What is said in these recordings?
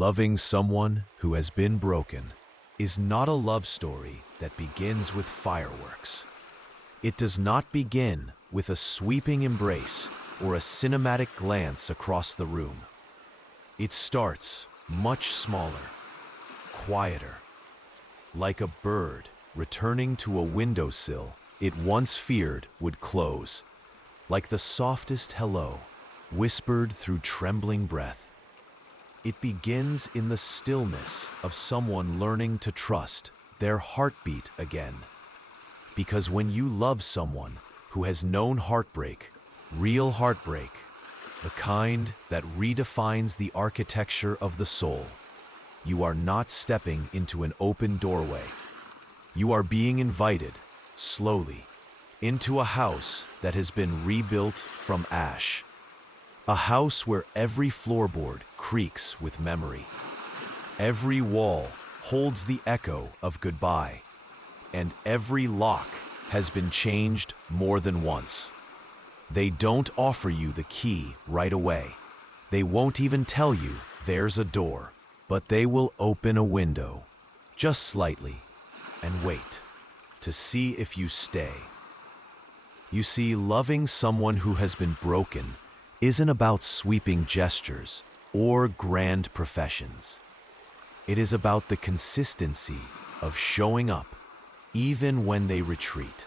Loving someone who has been broken is not a love story that begins with fireworks. It does not begin with a sweeping embrace or a cinematic glance across the room. It starts much smaller, quieter, like a bird returning to a windowsill it once feared would close, like the softest hello whispered through trembling breath. It begins in the stillness of someone learning to trust their heartbeat again. Because when you love someone who has known heartbreak, real heartbreak, the kind that redefines the architecture of the soul, you are not stepping into an open doorway. You are being invited, slowly, into a house that has been rebuilt from ash. A house where every floorboard creaks with memory. Every wall holds the echo of goodbye, and every lock has been changed more than once. They don't offer you the key right away. They won't even tell you there's a door, but they will open a window, just slightly, and wait to see if you stay. You see, loving someone who has been broken isn't about sweeping gestures or grand professions. It is about the consistency of showing up even when they retreat,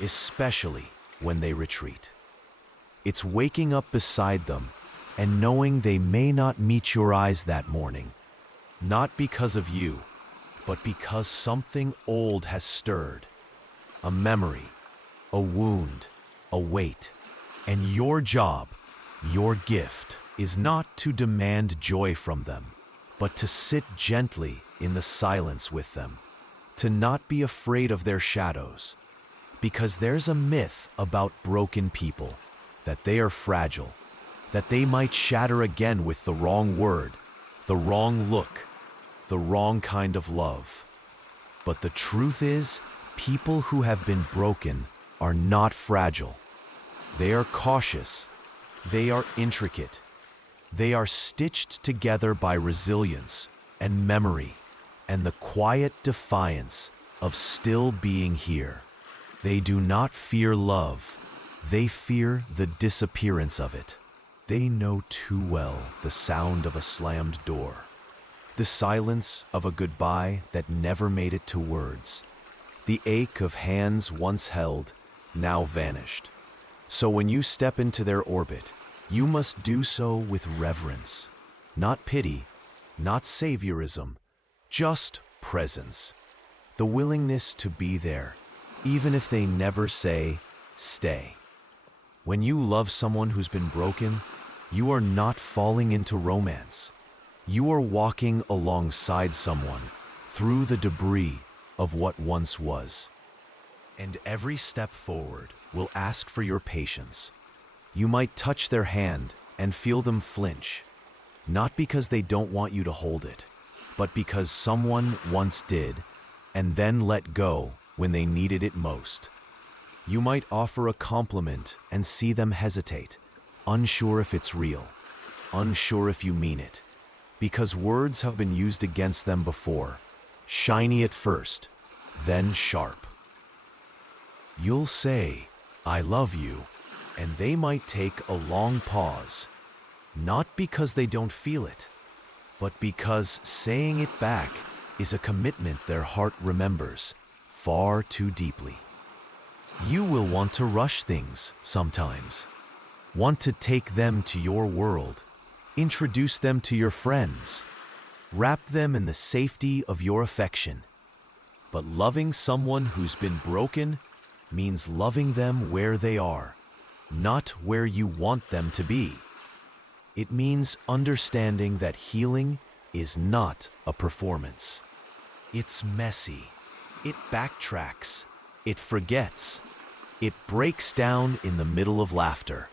especially when they retreat. It's waking up beside them and knowing they may not meet your eyes that morning, not because of you, but because something old has stirred. A memory, a wound, a weight. And your job, your gift, is not to demand joy from them, but to sit gently in the silence with them, to not be afraid of their shadows, because there's a myth about broken people, that they are fragile, that they might shatter again with the wrong word, the wrong look, the wrong kind of love. But the truth is, people who have been broken are not fragile. They are cautious. They are intricate. They are stitched together by resilience and memory and the quiet defiance of still being here. They do not fear love. They fear the disappearance of it. They know too well the sound of a slammed door, the silence of a goodbye that never made it to words, the ache of hands once held, now vanished. So when you step into their orbit, you must do so with reverence, not pity, not saviorism, just presence. The willingness to be there, even if they never say, stay. When you love someone who's been broken, you are not falling into romance. You are walking alongside someone through the debris of what once was. And every step forward will ask for your patience. You might touch their hand and feel them flinch, not because they don't want you to hold it, but because someone once did and then let go when they needed it most. You might offer a compliment and see them hesitate, unsure if it's real, unsure if you mean it, because words have been used against them before, shiny at first, then sharp. You'll say, I love you, and they might take a long pause, not because they don't feel it, but because saying it back is a commitment their heart remembers far too deeply. You will want to rush things sometimes, want to take them to your world, introduce them to your friends, wrap them in the safety of your affection. But loving someone who's been broken means loving them where they are, not where you want them to be. It means understanding that healing is not a performance. It's messy. It backtracks. It forgets. It breaks down in the middle of laughter.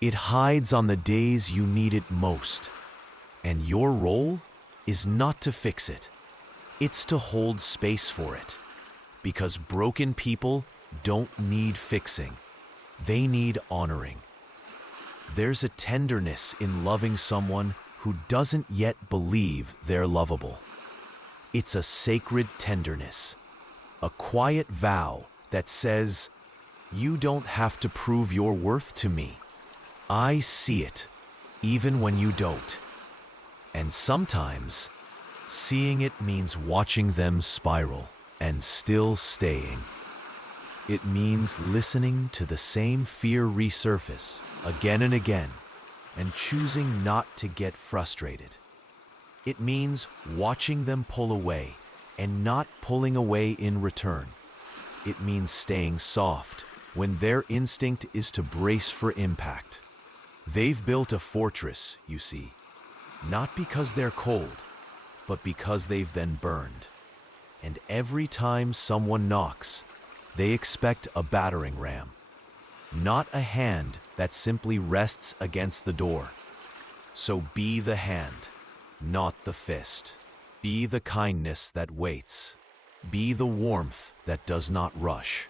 It hides on the days you need it most. And your role is not to fix it. It's to hold space for it. Because broken people don't need fixing. They need honoring. There's a tenderness in loving someone who doesn't yet believe they're lovable. It's a sacred tenderness, a quiet vow that says, "You don't have to prove your worth to me. I see it, even when you don't." And sometimes, seeing it means watching them spiral and still staying. It means listening to the same fear resurface again and again and choosing not to get frustrated. It means watching them pull away and not pulling away in return. It means staying soft when their instinct is to brace for impact. They've built a fortress, you see, not because they're cold, but because they've been burned. And every time someone knocks, they expect a battering ram, not a hand that simply rests against the door. So be the hand, not the fist. Be the kindness that waits. Be the warmth that does not rush.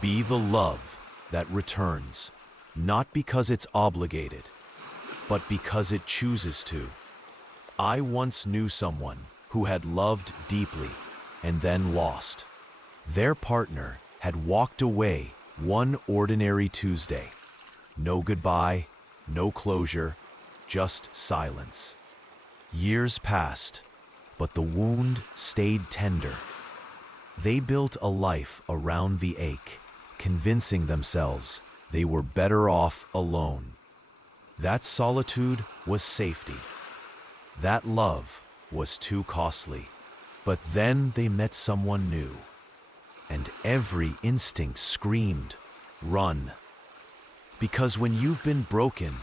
Be the love that returns, not because it's obligated, but because it chooses to. I once knew someone who had loved deeply and then lost. Their partner had walked away one ordinary Tuesday. No goodbye, no closure, just silence. Years passed, but the wound stayed tender. They built a life around the ache, convincing themselves they were better off alone. That solitude was safety. That love was too costly. But then they met someone new, and every instinct screamed, "Run." Because when you've been broken,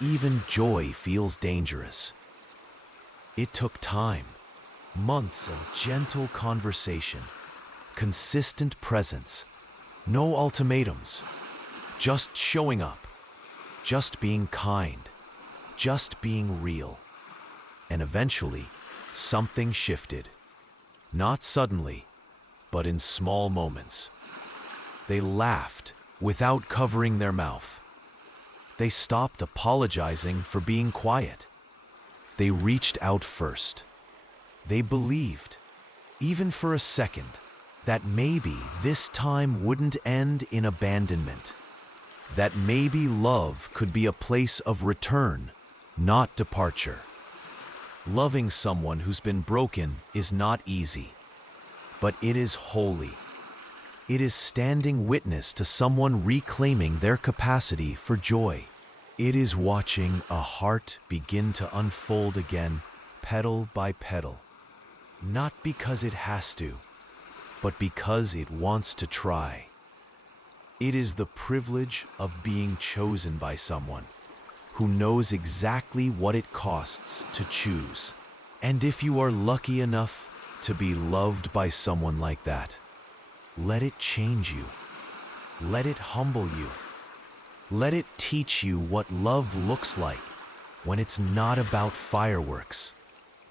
even joy feels dangerous. It took time, months of gentle conversation, consistent presence, no ultimatums, just showing up, just being kind, just being real. And eventually, something shifted. Not suddenly, but in small moments. They laughed without covering their mouth. They stopped apologizing for being quiet. They reached out first. They believed, even for a second, that maybe this time wouldn't end in abandonment. That maybe love could be a place of return, not departure. Loving someone who's been broken is not easy, but it is holy. It is standing witness to someone reclaiming their capacity for joy. It is watching a heart begin to unfold again, petal by petal. Not because it has to, but because it wants to try. It is the privilege of being chosen by someone who knows exactly what it costs to choose. And if you are lucky enough to be loved by someone like that, let it change you. Let it humble you. Let it teach you what love looks like when it's not about fireworks,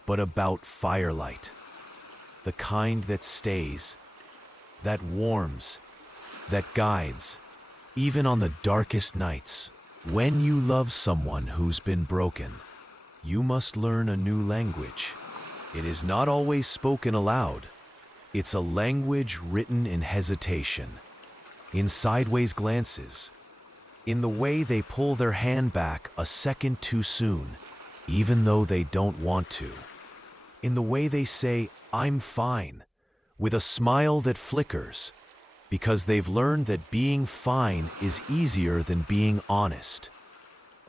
but about firelight. The kind that stays, that warms, that guides, even on the darkest nights. When you love someone who's been broken, you must learn a new language. It is not always spoken aloud. It's a language written in hesitation, in sideways glances, in the way they pull their hand back a second too soon, even though they don't want to, in the way they say, "I'm fine," with a smile that flickers, because they've learned that being fine is easier than being honest.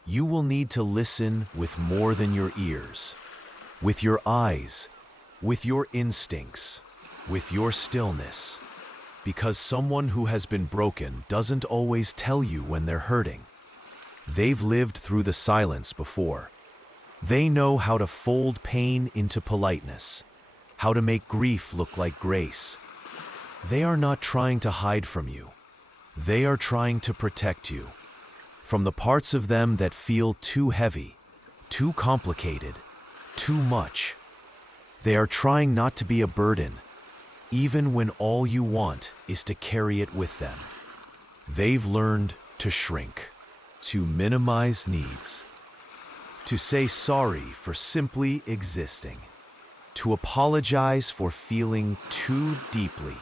You will need to listen with more than your ears, with your eyes, with your instincts, with your stillness, because someone who has been broken doesn't always tell you when they're hurting. They've lived through the silence before. They know how to fold pain into politeness, how to make grief look like grace. They are not trying to hide from you. They are trying to protect you from the parts of them that feel too heavy, too complicated, too much. They are trying not to be a burden, even when all you want is to carry it with them. They've learned to shrink, to minimize needs, to say sorry for simply existing, to apologize for feeling too deeply,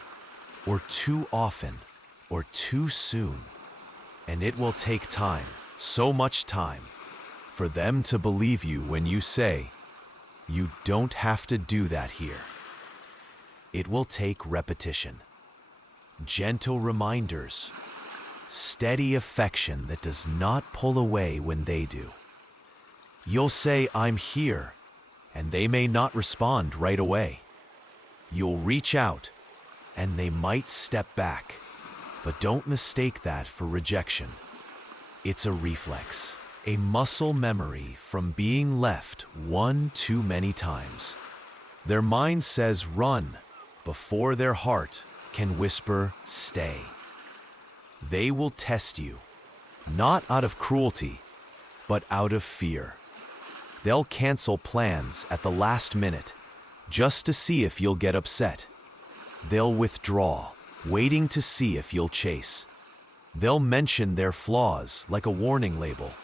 or too often, or too soon. And it will take time, so much time, for them to believe you when you say, "You don't have to do that here." It will take repetition, gentle reminders, steady affection that does not pull away when they do. You'll say, "I'm here," and they may not respond right away. You'll reach out, and they might step back, but don't mistake that for rejection. It's a reflex, a muscle memory from being left one too many times. Their mind says run before their heart can whisper stay. They will test you, not out of cruelty, but out of fear. They'll cancel plans at the last minute just to see if you'll get upset. They'll withdraw, waiting to see if you'll chase. They'll mention their flaws like a warning label.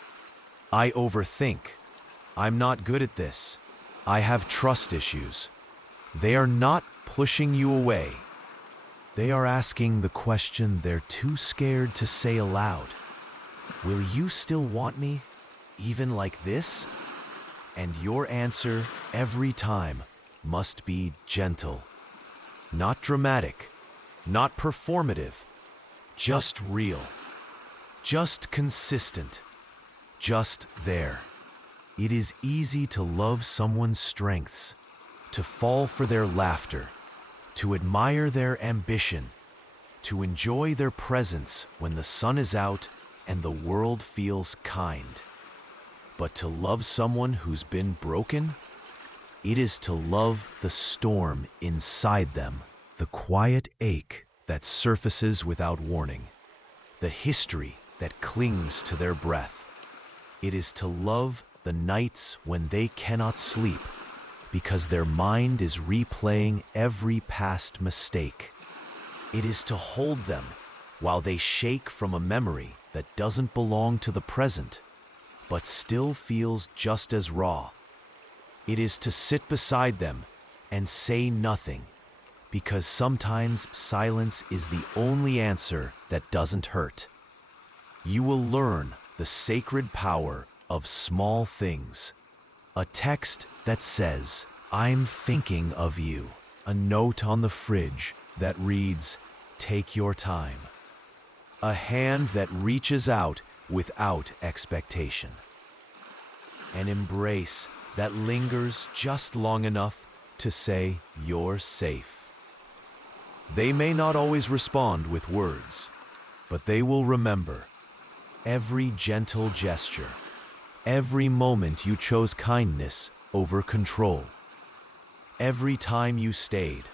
"I overthink. I'm not good at this. I have trust issues." They are not pushing you away. They are asking the question they're too scared to say aloud. Will you still want me, even like this? And your answer every time must be gentle, not dramatic, not performative, just real, just consistent, just there. It is easy to love someone's strengths, to fall for their laughter, to admire their ambition, to enjoy their presence when the sun is out and the world feels kind. But to love someone who's been broken, it is to love the storm inside them, the quiet ache that surfaces without warning, the history that clings to their breath. It is to love the nights when they cannot sleep because their mind is replaying every past mistake. It is to hold them while they shake from a memory that doesn't belong to the present, but still feels just as raw. It is to sit beside them and say nothing, because sometimes silence is the only answer that doesn't hurt. You will learn the sacred power of small things. A text that says, "I'm thinking of you." A note on the fridge that reads, "Take your time." A hand that reaches out without expectation. An embrace that lingers just long enough to say, "You're safe." They may not always respond with words, but they will remember every gentle gesture, every moment you chose kindness over control, every time you stayed,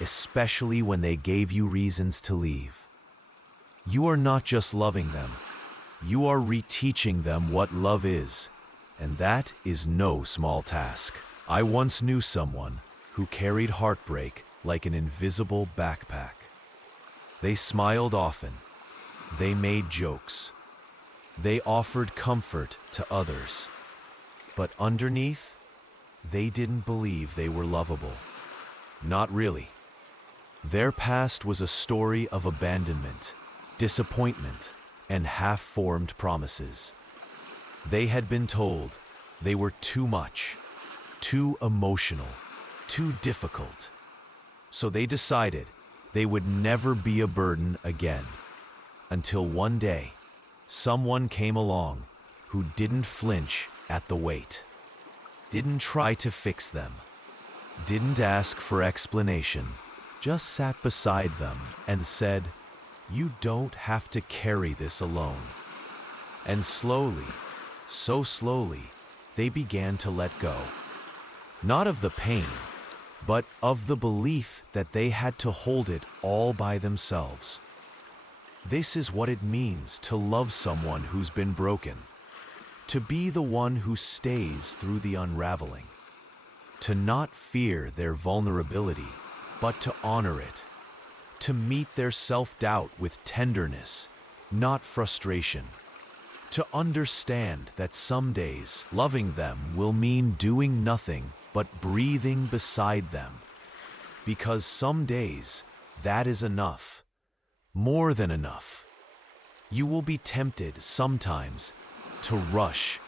especially when they gave you reasons to leave. You are not just loving them, you are reteaching them what love is, and that is no small task. I once knew someone who carried heartbreak like an invisible backpack. They smiled often, they made jokes, they offered comfort to others, but underneath, they didn't believe they were lovable. Not really. Their past was a story of abandonment, disappointment, and half-formed promises. They had been told they were too much, too emotional, too difficult. So they decided they would never be a burden again. Until one day, someone came along who didn't flinch at the weight, didn't try to fix them, didn't ask for explanation, just sat beside them and said, "You don't have to carry this alone." And slowly, so slowly, they began to let go. Not of the pain, but of the belief that they had to hold it all by themselves. This is what it means to love someone who's been broken, to be the one who stays through the unraveling, to not fear their vulnerability, but to honor it, to meet their self-doubt with tenderness, not frustration, To understand that some days loving them will mean doing nothing but breathing beside them. Because some days that is enough, more than enough. You will be tempted sometimes to rush,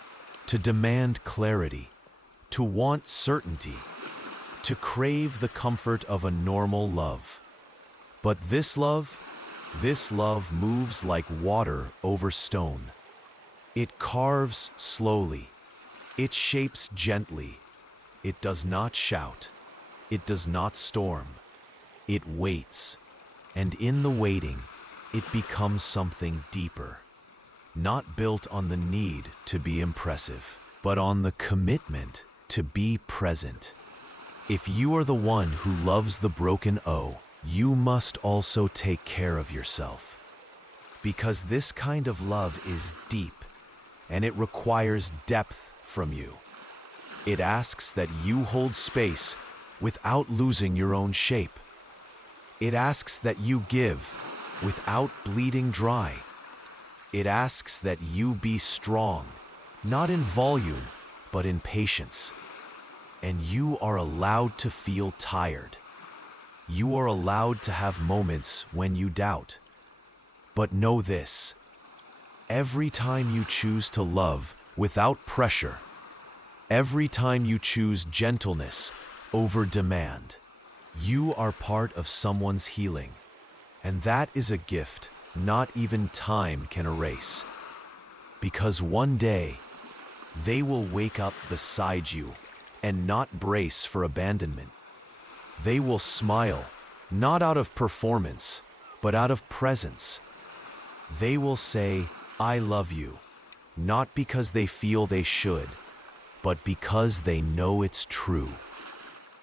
to demand clarity, to want certainty, to crave the comfort of a normal love. But this love moves like water over stone. It carves slowly. It shapes gently. It does not shout. It does not storm. It waits. And in the waiting, it becomes something deeper. Not built on the need to be impressive, but on the commitment to be present. If you are the one who loves the broken O, you must also take care of yourself. Because this kind of love is deep, and it requires depth from you. It asks that you hold space without losing your own shape. It asks that you give without bleeding dry. It asks that you be strong, not in volume, but in patience. And you are allowed to feel tired. You are allowed to have moments when you doubt. But know this: every time you choose to love without pressure, every time you choose gentleness over demand, you are part of someone's healing. And that is a gift not even time can erase. Because one day, they will wake up beside you and not brace for abandonment. They will smile, not out of performance, but out of presence. They will say, "I love you," not because they feel they should, but because they know it's true.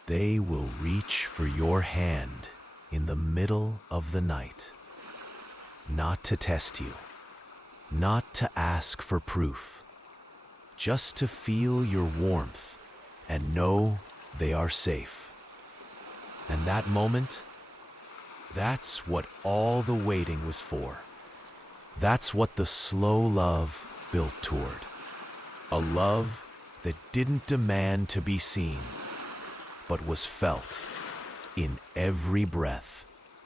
They will reach for your hand in the middle of the night, not to test you, not to ask for proof, just to feel your warmth and know they are safe. And that moment, that's what all the waiting was for. That's what the slow love built toward. A love that didn't demand to be seen, but was felt in every breath.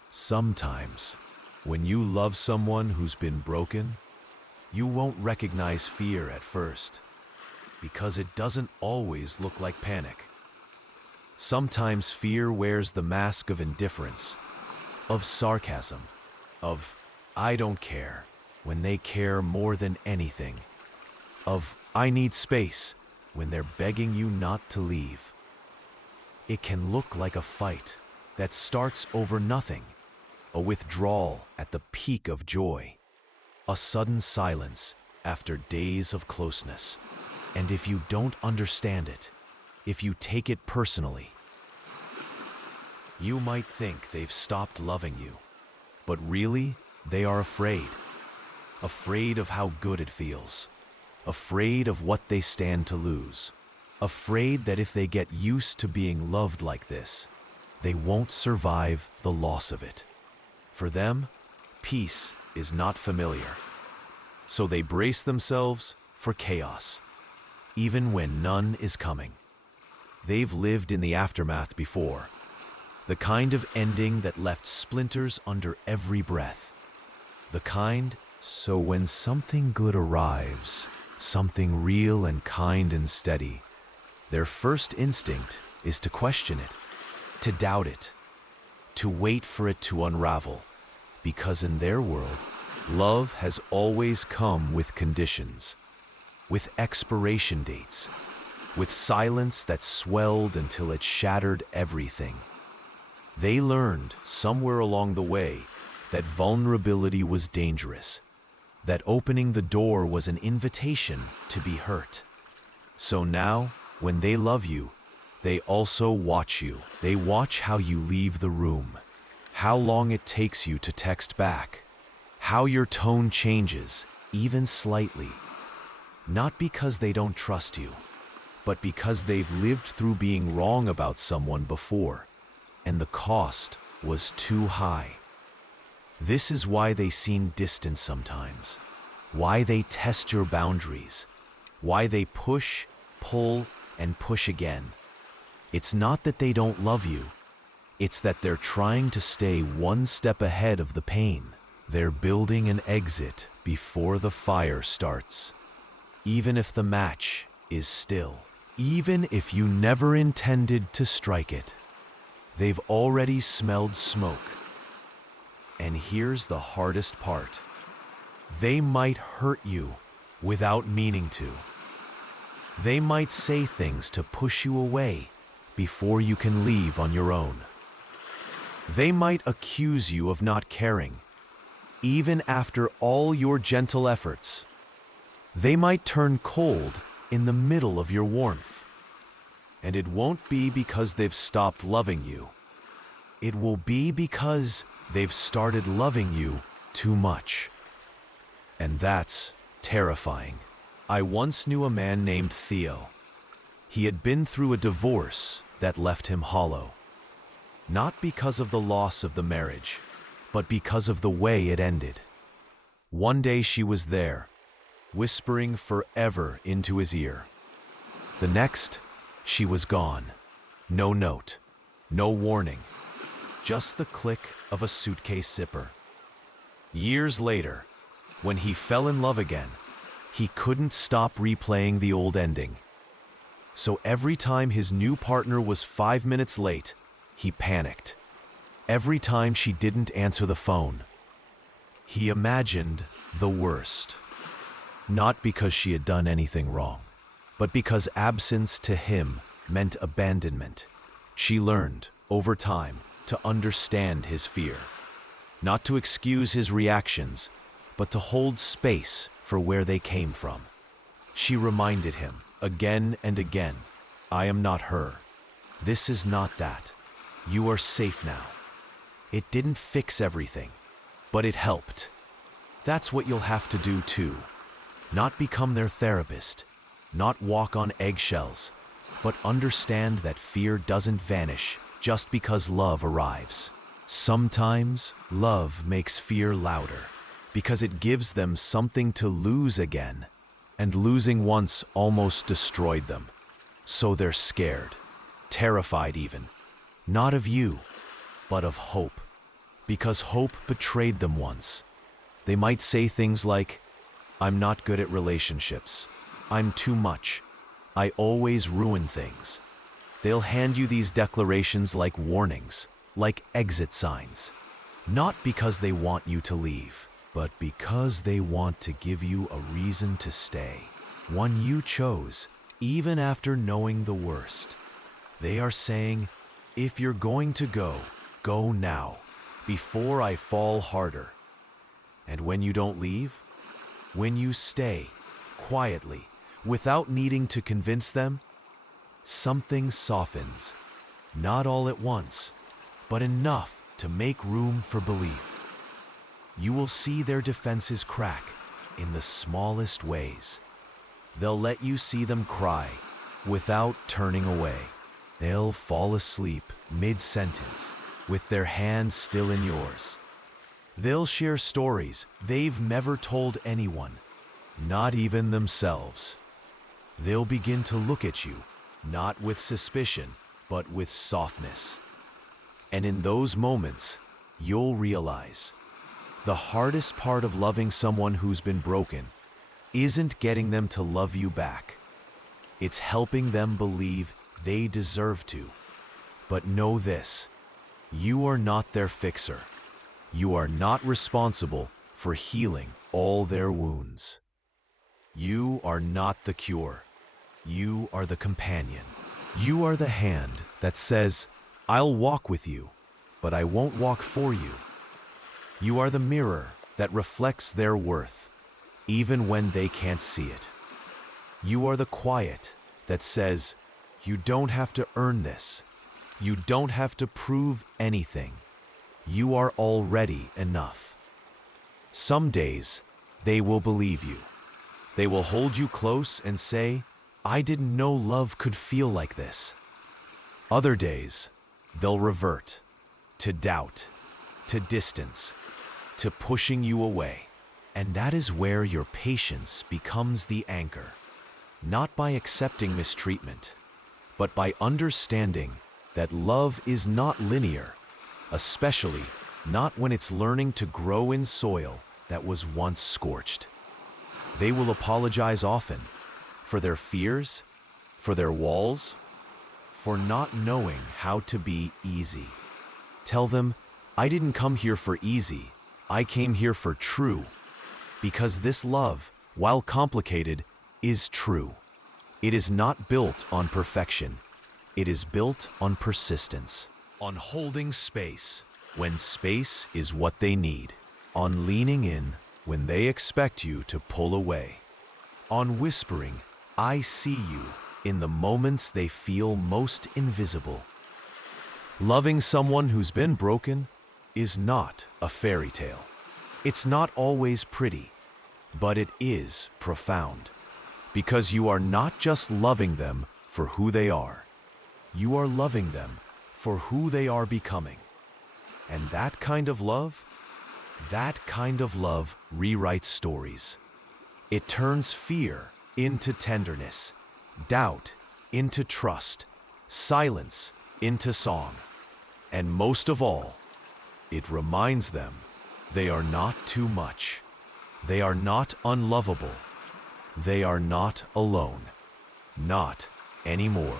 Sometimes, when you love someone who's been broken, you won't recognize fear at first, because it doesn't always look like panic. Sometimes fear wears the mask of indifference, of sarcasm, of "I don't care," when they care more than anything, of "I need space," when they're begging you not to leave. It can look like a fight that starts over nothing, a withdrawal at the peak of joy, a sudden silence after days of closeness. And if you don't understand it, if you take it personally, you might think they've stopped loving you, but really, they are afraid. Afraid of how good it feels. Afraid of what they stand to lose. Afraid that if they get used to being loved like this, they won't survive the loss of it. For them, peace is not familiar. So they brace themselves for chaos, even when none is coming. They've lived in the aftermath before, the kind of ending that left splinters under every breath. The kind, so when something good arrives, something real and kind and steady, their first instinct is to question it, to doubt it, to wait for it to unravel, because in their world, love has always come with conditions, with expiration dates, with silence that swelled until it shattered everything. They learned somewhere along the way that vulnerability was dangerous, that opening the door was an invitation to be hurt. So now, when they love you, they also watch you. They watch how you leave the room, how long it takes you to text back, how your tone changes, even slightly. Not because they don't trust you, but because they've lived through being wrong about someone before, and the cost was too high. This is why they seem distant sometimes, why they test your boundaries, why they push, pull, and push again. It's not that they don't love you. It's that they're trying to stay one step ahead of the pain. They're building an exit before the fire starts. Even if the match is still, even if you never intended to strike it, they've already smelled smoke. And here's the hardest part. They might hurt you without meaning to. They might say things to push you away before you can leave on your own. They might accuse you of not caring, even after all your gentle efforts. They might turn cold in the middle of your warmth. And it won't be because they've stopped loving you. It will be because they've started loving you too much. And that's terrifying. I once knew a man named Theo. He had been through a divorce that left him hollow. Not because of the loss of the marriage, but because of the way it ended. One day she was there, whispering forever into his ear. The next, she was gone. No note, no warning, just the click of a suitcase zipper. Years later, when he fell in love again, he couldn't stop replaying the old ending. So every time his new partner was 5 minutes late, he panicked. Every time she didn't answer the phone, he imagined the worst. Not because she had done anything wrong, but because absence to him meant abandonment. She learned, over time, to understand his fear. Not to excuse his reactions, but to hold space for where they came from. She reminded him, again and again, I am not her. This is not that. You are safe now. It didn't fix everything, but it helped. That's what you'll have to do too. Not become their therapist, not walk on eggshells, but understand that fear doesn't vanish just because love arrives. Sometimes love makes fear louder because it gives them something to lose again, and losing once almost destroyed them. So they're scared, terrified even, not of you, but of hope, because hope betrayed them once. They might say things like, I'm not good at relationships. I'm too much. I always ruin things. They'll hand you these declarations like warnings, like exit signs. Not because they want you to leave, but because they want to give you a reason to stay. One you chose, even after knowing the worst. They are saying, if you're going to go, go now, before I fall harder. And when you don't leave, when you stay, quietly, without needing to convince them, something softens, not all at once, but enough to make room for belief. You will see their defenses crack in the smallest ways. They'll let you see them cry without turning away. They'll fall asleep mid-sentence with their hands still in yours. They'll share stories they've never told anyone, not even themselves. They'll begin to look at you, not with suspicion, but with softness. And in those moments, you'll realize the hardest part of loving someone who's been broken isn't getting them to love you back. It's helping them believe they deserve to. But know this, you are not their fixer. You are not responsible for healing all their wounds. You are not the cure. You are the companion. You are the hand that says, I'll walk with you, but I won't walk for you. You are the mirror that reflects their worth, even when they can't see it. You are the quiet that says, you don't have to earn this. You don't have to prove anything. You are already enough. Some days, they will believe you. They will hold you close and say, I didn't know love could feel like this. Other days, they'll revert to doubt, to distance, to pushing you away. And that is where your patience becomes the anchor, not by accepting mistreatment, but by understanding that love is not linear, especially not when it's learning to grow in soil that was once scorched. They will apologize often for their fears, for their walls, for not knowing how to be easy. Tell them, I didn't come here for easy, I came here for true. Because this love, while complicated, is true. It is not built on perfection. It is built on persistence, on holding space when space is what they need, on leaning in when they expect you to pull away, on whispering, I see you, in the moments they feel most invisible. Loving someone who's been broken is not a fairy tale. It's not always pretty, but it is profound, because you are not just loving them for who they are, you are loving them for who they are becoming. And that kind of love rewrites stories. It turns fear into tenderness, doubt into trust, silence into song. And most of all, it reminds them they are not too much. They are not unlovable. They are not alone. Not anymore.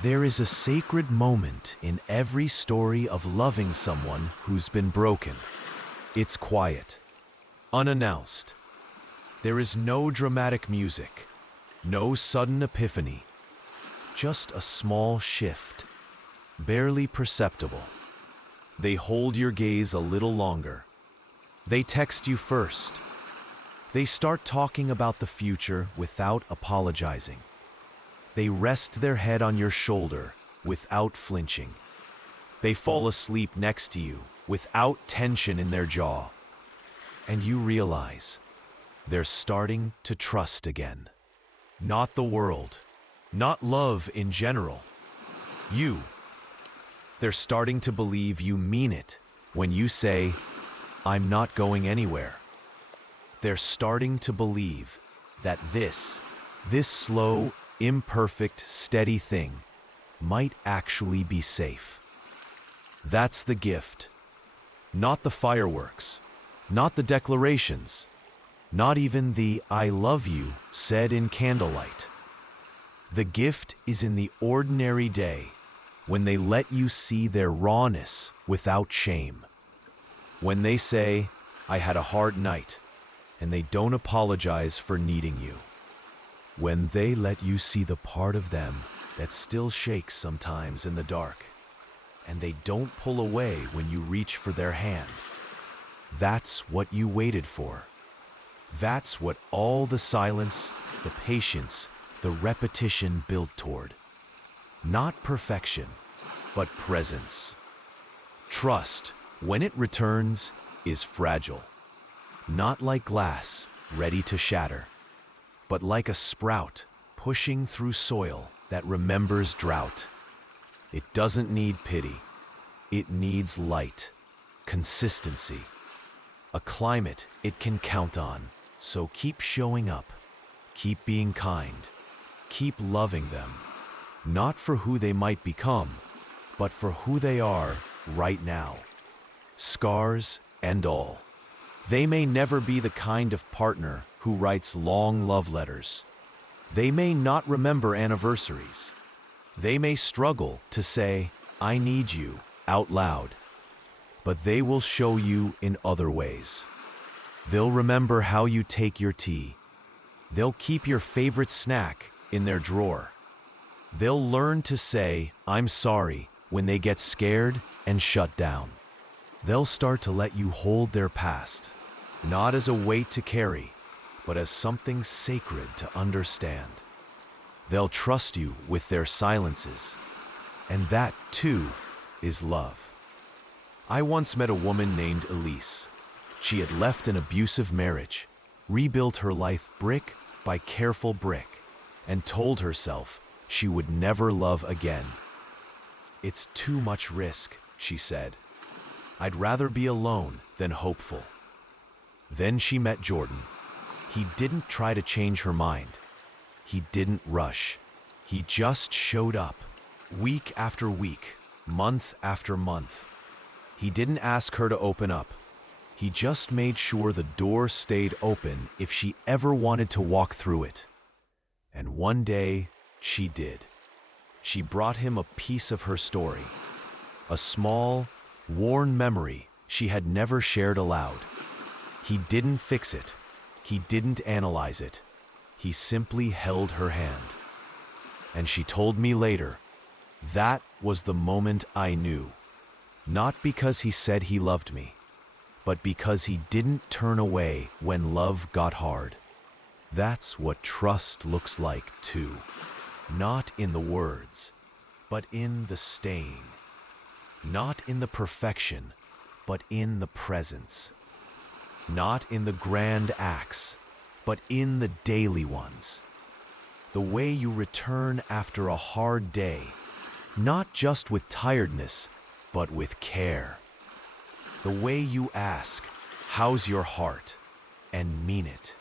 There is a sacred moment in every story of loving someone who's been broken. It's quiet, unannounced. There is no dramatic music, no sudden epiphany, just a small shift, barely perceptible. They hold your gaze a little longer. They text you first. They start talking about the future without apologizing. They rest their head on your shoulder without flinching. They fall asleep next to you without tension in their jaw. And you realize they're starting to trust again. Not the world, not love in general. You. They're starting to believe you mean it when you say, I'm not going anywhere. They're starting to believe that this slow, imperfect, steady thing might actually be safe. That's the gift. Not the fireworks, not the declarations, not even the I love you said in candlelight. The gift is in the ordinary day when they let you see their rawness without shame. When they say, I had a hard night, and they don't apologize for needing you. When they let you see the part of them that still shakes sometimes in the dark, and they don't pull away when you reach for their hand. That's what you waited for. That's what all the silence, the patience, the repetition built toward. Not perfection, but presence. Trust, when it returns, is fragile. Not like glass, ready to shatter, but like a sprout pushing through soil that remembers drought. It doesn't need pity. It needs light, consistency, a climate it can count on. So keep showing up, keep being kind, keep loving them, not for who they might become, but for who they are right now. Scars and all. They may never be the kind of partner who writes long love letters. They may not remember anniversaries. They may struggle to say, I need you, out loud. But they will show you in other ways. They'll remember how you take your tea. They'll keep your favorite snack in their drawer. They'll learn to say, I'm sorry, when they get scared and shut down. They'll start to let you hold their past, not as a weight to carry, but as something sacred to understand. They'll trust you with their silences, and that, too, is love. I once met a woman named Elise. She had left an abusive marriage, rebuilt her life brick by careful brick, and told herself she would never love again. It's too much risk, she said. I'd rather be alone than hopeful. Then she met Jordan. He didn't try to change her mind. He didn't rush. He just showed up, week after week, month after month. He didn't ask her to open up. He just made sure the door stayed open if she ever wanted to walk through it. And one day, she did. She brought him a piece of her story, a small, worn memory she had never shared aloud. He didn't fix it. He didn't analyze it. He simply held her hand. And she told me later, that was the moment I knew. Not because he said he loved me, but because he didn't turn away when love got hard. That's what trust looks like too. Not in the words, but in the staying. Not in the perfection, but in the presence. Not in the grand acts, but in the daily ones. The way you return after a hard day, not just with tiredness, but with care. The way you ask, "How's your heart?" and mean it.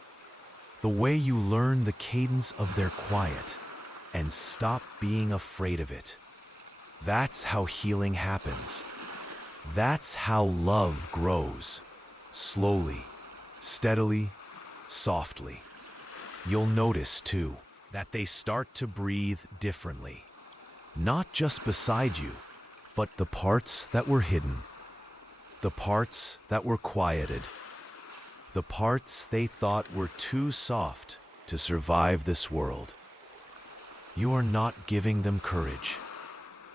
The way you learn the cadence of their quiet and stop being afraid of it. That's how healing happens. That's how love grows. Slowly, steadily, softly. You'll notice, too, that they start to breathe differently. Not just beside you, but the parts that were hidden. The parts that were quieted. The parts they thought were too soft to survive this world. You are not giving them courage.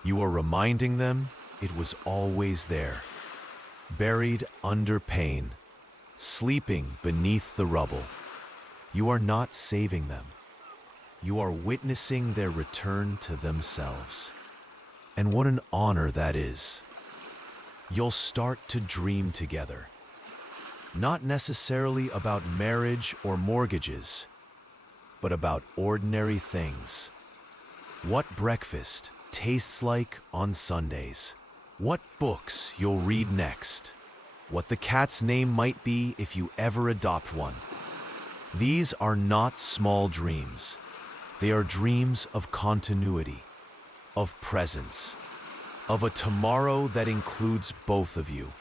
You are reminding them it was always there, buried under pain, sleeping beneath the rubble. You are not saving them. You are witnessing their return to themselves. And what an honor that is. You'll start to dream together. Not necessarily about marriage or mortgages, but about ordinary things. What breakfast tastes like on Sundays. What books you'll read next. What the cat's name might be if you ever adopt one. These are not small dreams. They are dreams of continuity, of presence, of a tomorrow that includes both of you.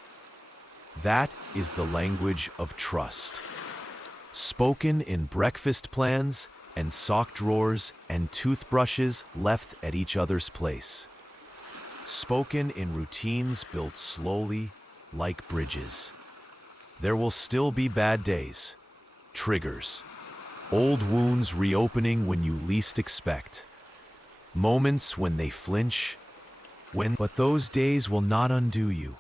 That is the language of trust. Spoken in breakfast plans and sock drawers and toothbrushes left at each other's place. Spoken in routines built slowly, like bridges. There will still be bad days, triggers, old wounds reopening when you least expect, moments when they flinch, but those days will not undo you,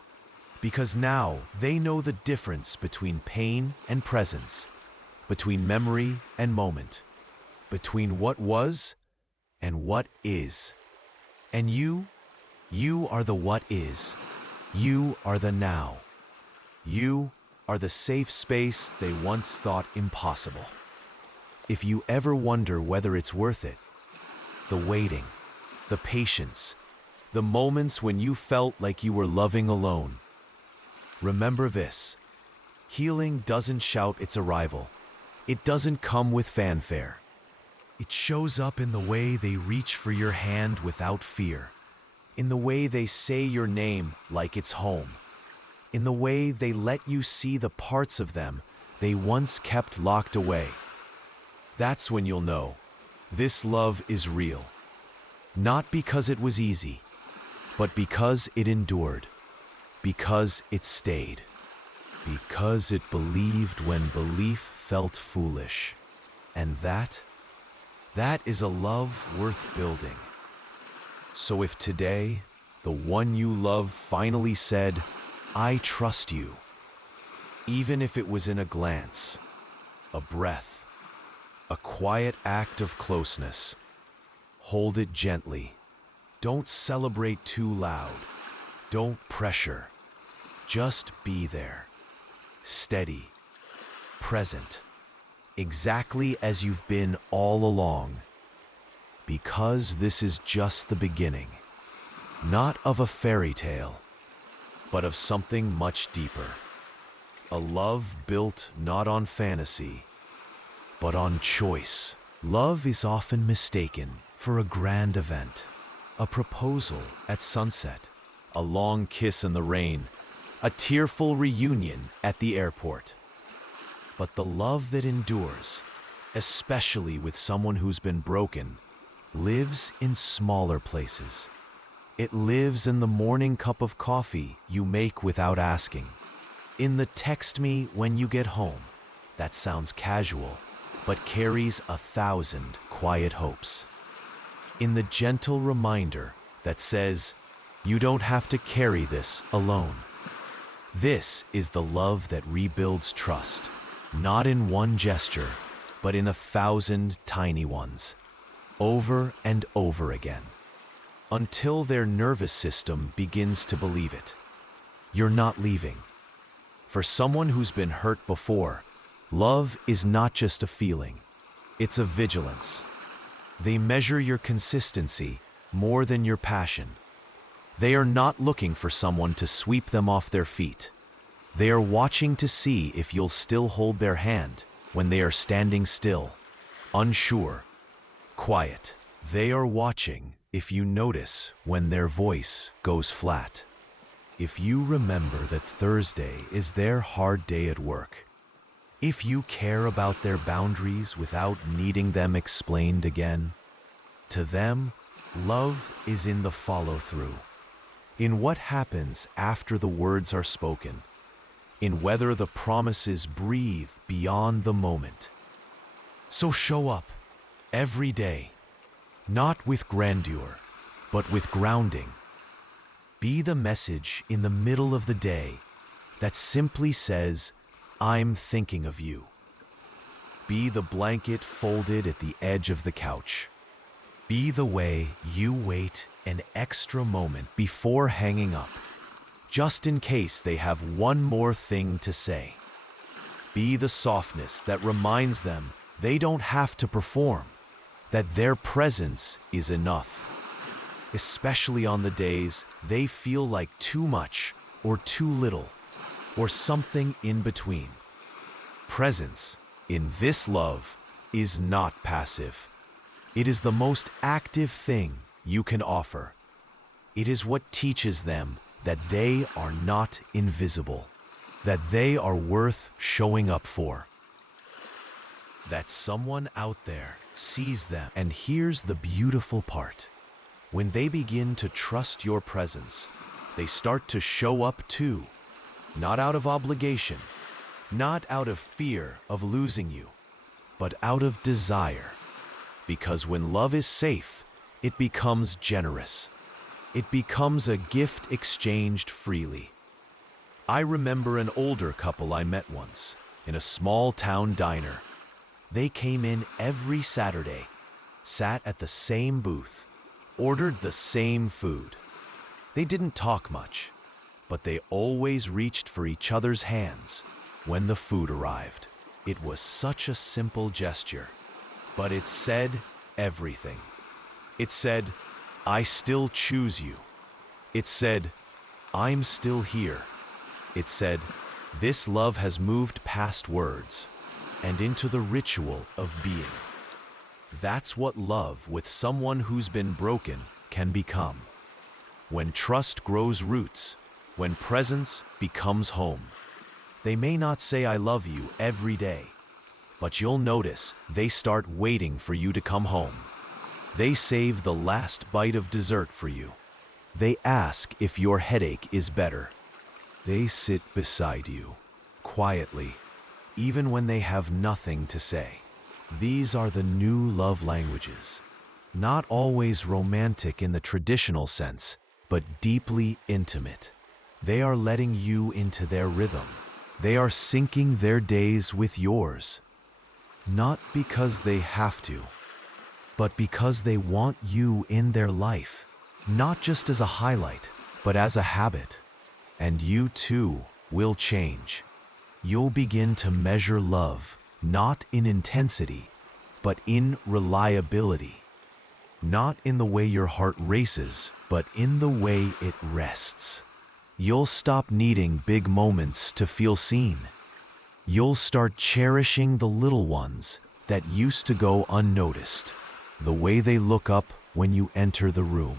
because now they know the difference between pain and presence, between memory and moment, between what was and what is. And you are the what is. You are the now. You are the safe space they once thought impossible. If you ever wonder whether it's worth it, the waiting, the patience, the moments when you felt like you were loving alone, remember this: healing doesn't shout its arrival. It doesn't come with fanfare. It shows up in the way they reach for your hand without fear, in the way they say your name like it's home, in the way they let you see the parts of them they once kept locked away. That's when you'll know this love is real. Not because it was easy, but because it endured, because it stayed, because it believed when belief felt foolish. And that is a love worth building. So if today the one you love finally said, "I trust you," even if it was in a glance, a breath, a quiet act of closeness, hold it gently. Don't celebrate too loud. Don't pressure. Just be there, steady, present, exactly as you've been all along. Because this is just the beginning, not of a fairy tale, but of something much deeper. A love built not on fantasy, but on choice. Love is often mistaken for a grand event, a proposal at sunset, a long kiss in the rain, a tearful reunion at the airport. But the love that endures, especially with someone who's been broken, lives in smaller places. It lives in the morning cup of coffee you make without asking, in the text me when you get home that sounds casual but carries 1,000 quiet hopes, in the gentle reminder that says, you don't have to carry this alone. This is the love that rebuilds trust, not in one gesture, but in 1,000 tiny ones, over and over again, until their nervous system begins to believe it. You're not leaving. For someone who's been hurt before, love is not just a feeling, it's a vigilance. They measure your consistency more than your passion. They are not looking for someone to sweep them off their feet. They are watching to see if you'll still hold their hand when they are standing still, unsure, quiet. They are watching if you notice when their voice goes flat. If you remember that Thursday is their hard day at work. If you care about their boundaries without needing them explained again. To them, love is in the follow-through, in what happens after the words are spoken, in whether the promises breathe beyond the moment. So show up every day, not with grandeur, but with grounding. Be the message in the middle of the day that simply says, I'm thinking of you. Be the blanket folded at the edge of the couch. Be the way you wait an extra moment before hanging up, just in case they have one more thing to say. Be the softness that reminds them they don't have to perform, that their presence is enough, especially on the days they feel like too much or too little, or something in between. Presence in this love is not passive. It is the most active thing you can offer. It is what teaches them that they are not invisible, that they are worth showing up for, that someone out there sees them. And here's the beautiful part. When they begin to trust your presence, they start to show up too, not out of obligation, not out of fear of losing you, but out of desire. Because when love is safe, it becomes generous. It becomes a gift exchanged freely. I remember an older couple I met once in a small town diner. They came in every Saturday, sat at the same booth, ordered the same food. They didn't talk much, but they always reached for each other's hands when the food arrived. It was such a simple gesture, but it said everything. It said, I still choose you. It said, I'm still here. It said, this love has moved past words and into the ritual of being. That's what love with someone who's been broken can become. When trust grows roots, when presence becomes home. They may not say I love you every day, but you'll notice they start waiting for you to come home. They save the last bite of dessert for you. They ask if your headache is better. They sit beside you, quietly, even when they have nothing to say. These are the new love languages. Not always romantic in the traditional sense, but deeply intimate. They are letting you into their rhythm. They are syncing their days with yours. Not because they have to, but because they want you in their life, not just as a highlight, but as a habit. And you too will change. You'll begin to measure love, not in intensity, but in reliability. Not in the way your heart races, but in the way it rests. You'll stop needing big moments to feel seen. You'll start cherishing the little ones that used to go unnoticed. The way they look up when you enter the room.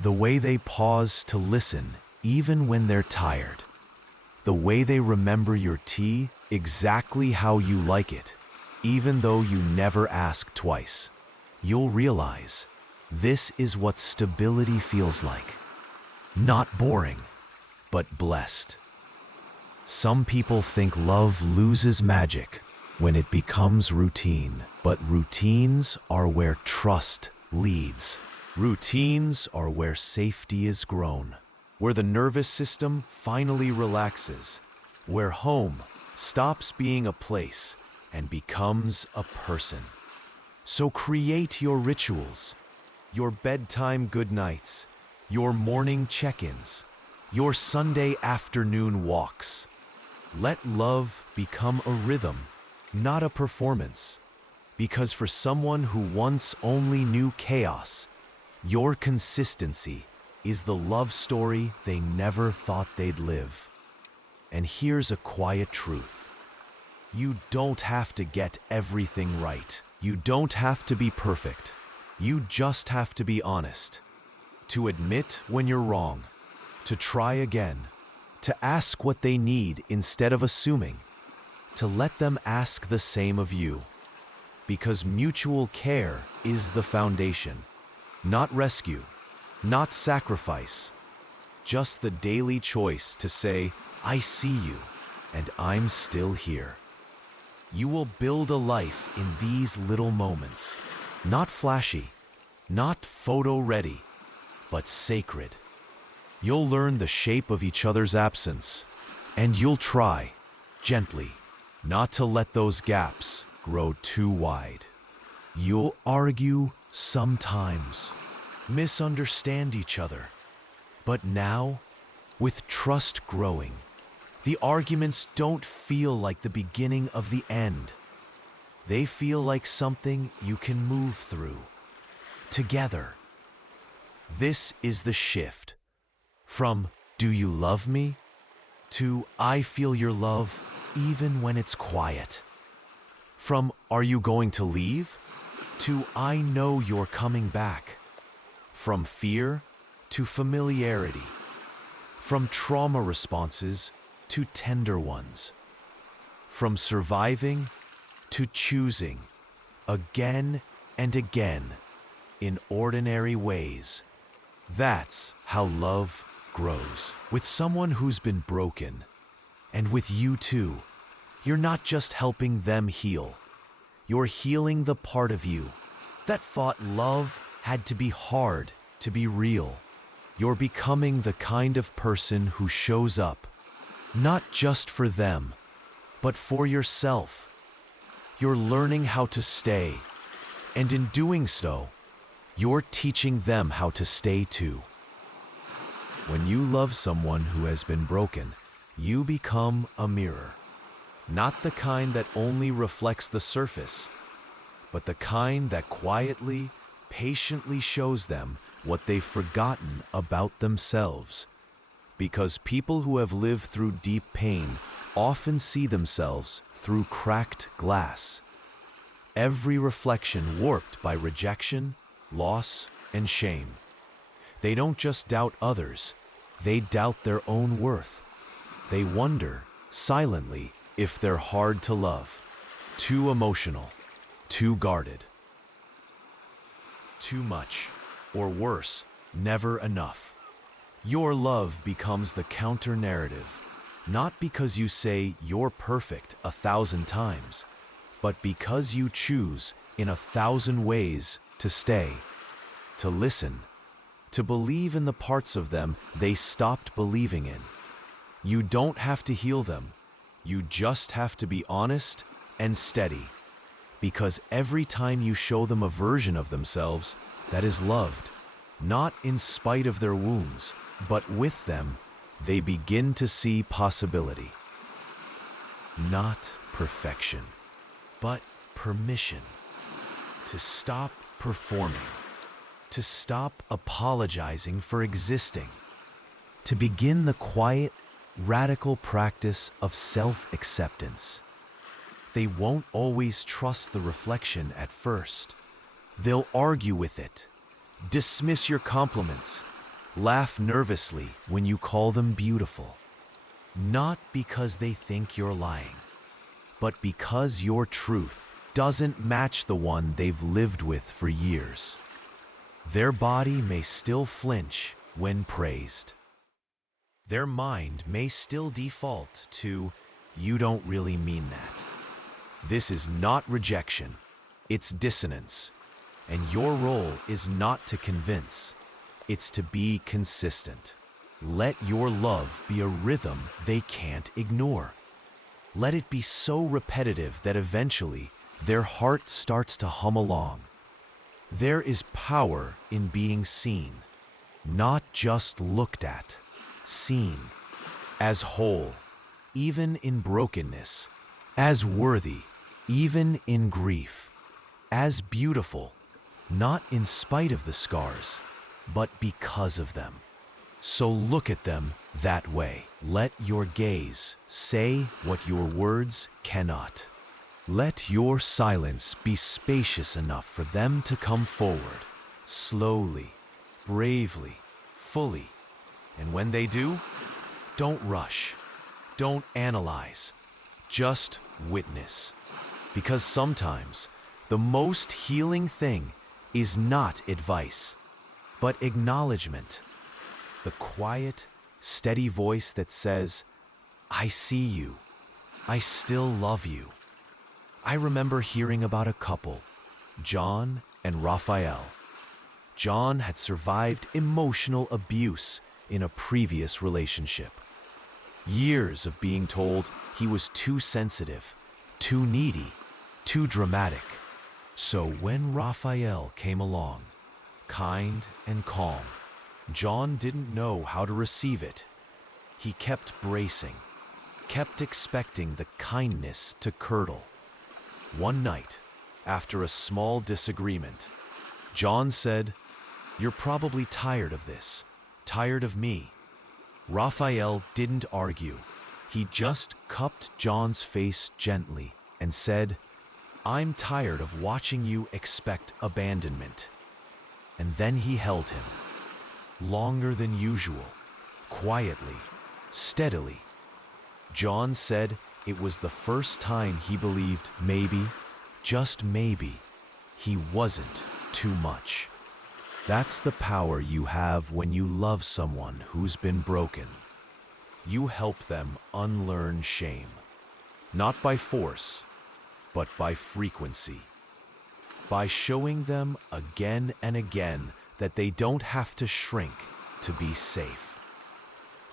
The way they pause to listen even when they're tired. The way they remember your tea exactly how you like it, even though you never ask twice. You'll realize this is what stability feels like. Not boring, but blessed. Some people think love loses magic when it becomes routine, but routines are where trust leads. Routines are where safety is grown, where the nervous system finally relaxes, where home stops being a place and becomes a person. So create your rituals, your bedtime goodnights, your morning check-ins, your Sunday afternoon walks. Let love become a rhythm, not a performance. Because for someone who once only knew chaos, your consistency is the love story they never thought they'd live. And here's a quiet truth. You don't have to get everything right. You don't have to be perfect. You just have to be honest. To admit when you're wrong. To try again. To ask what they need instead of assuming. To let them ask the same of you. Because mutual care is the foundation. Not rescue, not sacrifice. Just the daily choice to say, I see you, and I'm still here. You will build a life in these little moments. Not flashy, not photo-ready, but sacred. You'll learn the shape of each other's absence, and you'll try, gently, not to let those gaps grow too wide. You'll argue sometimes, misunderstand each other. But now, with trust growing, the arguments don't feel like the beginning of the end. They feel like something you can move through, together. This is the shift from "Do you love me?" to "I feel your love even when it's quiet." From "Are you going to leave?" to "I know you're coming back." From fear to familiarity. From trauma responses to tender ones. From surviving to choosing again and again in ordinary ways. That's how love grows. With someone who's been broken, and with you too, you're not just helping them heal. You're healing the part of you that thought love had to be hard to be real. You're becoming the kind of person who shows up, not just for them, but for yourself. You're learning how to stay, and in doing so, you're teaching them how to stay too. When you love someone who has been broken, you become a mirror. Not the kind that only reflects the surface, but the kind that quietly, patiently shows them what they've forgotten about themselves. Because people who have lived through deep pain often see themselves through cracked glass. Every reflection warped by rejection, loss, and shame. They don't just doubt others, they doubt their own worth. They wonder, silently, if they're hard to love, too emotional, too guarded, too much, or worse, never enough. Your love becomes the counter-narrative, not because you say you're perfect 1,000 times, but because you choose in 1,000 ways to stay, to listen, to believe in the parts of them they stopped believing in. You don't have to heal them. You just have to be honest and steady, because every time you show them a version of themselves that is loved, not in spite of their wounds, but with them, they begin to see possibility. Not perfection, but permission. To stop performing, to stop apologizing for existing, to begin the quiet, radical practice of self-acceptance. They won't always trust the reflection at first. They'll argue with it, dismiss your compliments, laugh nervously when you call them beautiful. Not because they think you're lying, but because your truth doesn't match the one they've lived with for years. Their body may still flinch when praised. Their mind may still default to, "You don't really mean that." This is not rejection, it's dissonance. And your role is not to convince, it's to be consistent. Let your love be a rhythm they can't ignore. Let it be so repetitive that eventually their heart starts to hum along. There is power in being seen, not just looked at, seen as whole, even in brokenness, as worthy, even in grief, as beautiful, not in spite of the scars, but because of them. So look at them that way. Let your gaze say what your words cannot. Let your silence be spacious enough for them to come forward, slowly, bravely, fully. And when they do, don't rush, don't analyze, just witness. Because sometimes the most healing thing is not advice, but acknowledgement. The quiet, steady voice that says, "I see you. I still love you." I remember hearing about a couple, John and Raphael. John had survived emotional abuse in a previous relationship. Years of being told he was too sensitive, too needy, too dramatic. So when Raphael came along, kind and calm, John didn't know how to receive it. He kept bracing, kept expecting the kindness to curdle. One night, after a small disagreement, John said, "You're probably tired of this, tired of me." Raphael didn't argue. He just cupped John's face gently and said, "I'm tired of watching you expect abandonment." And then he held him, longer than usual, quietly, steadily. John said it was the first time he believed maybe, just maybe, he wasn't too much. That's the power you have when you love someone who's been broken. You help them unlearn shame, not by force, but by frequency. By showing them again and again that they don't have to shrink to be safe.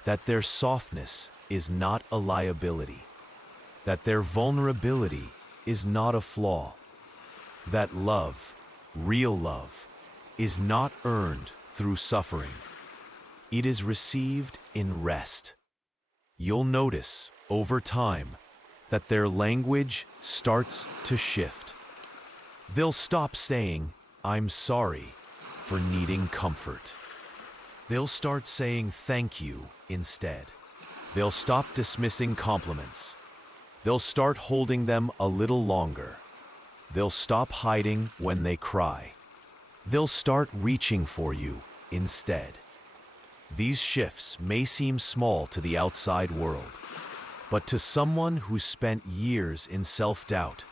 That their softness is not a liability. That their vulnerability is not a flaw. That love, real love, is not earned through suffering. It is received in rest. You'll notice, over time, that their language starts to shift. They'll stop saying, "I'm sorry," for needing comfort. They'll start saying thank you instead. They'll stop dismissing compliments. They'll start holding them a little longer. They'll stop hiding when they cry. They'll start reaching for you instead. These shifts may seem small to the outside world, but to someone who's spent years in self-doubt,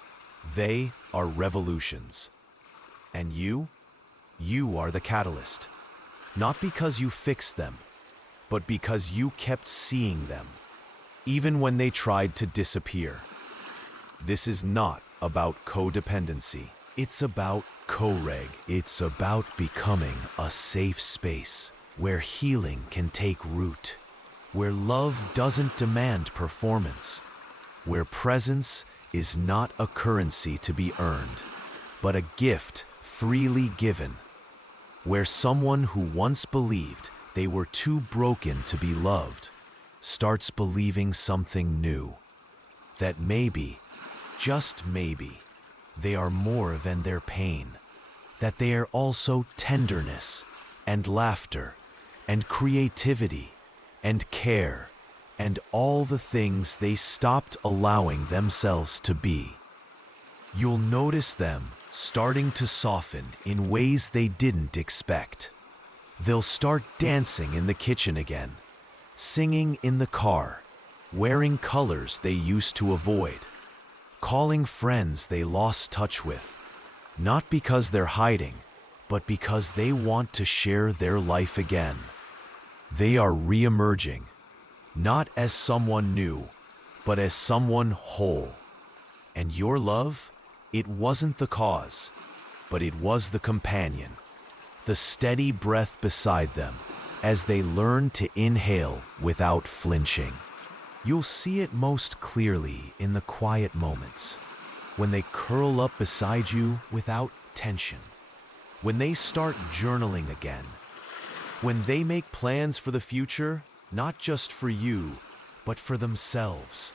they are revolutions. And you are the catalyst. Not because you fixed them, but because you kept seeing them, even when they tried to disappear. This is not about codependency. It's about co-reg. It's about becoming a safe space where healing can take root, where love doesn't demand performance, where presence is not a currency to be earned, but a gift freely given, where someone who once believed they were too broken to be loved starts believing something new, that maybe, just maybe, they are more than their pain, that they are also tenderness and laughter and creativity and care and all the things they stopped allowing themselves to be. You'll notice them starting to soften in ways they didn't expect. They'll start dancing in the kitchen again, singing in the car, wearing colors they used to avoid, calling friends they lost touch with, not because they're hiding, but because they want to share their life again. They are re-emerging, not as someone new, but as someone whole. And your love, it wasn't the cause, but it was the companion, the steady breath beside them as they learn to inhale without flinching. You'll see it most clearly in the quiet moments, when they curl up beside you without tension, when they start journaling again, when they make plans for the future, not just for you, but for themselves.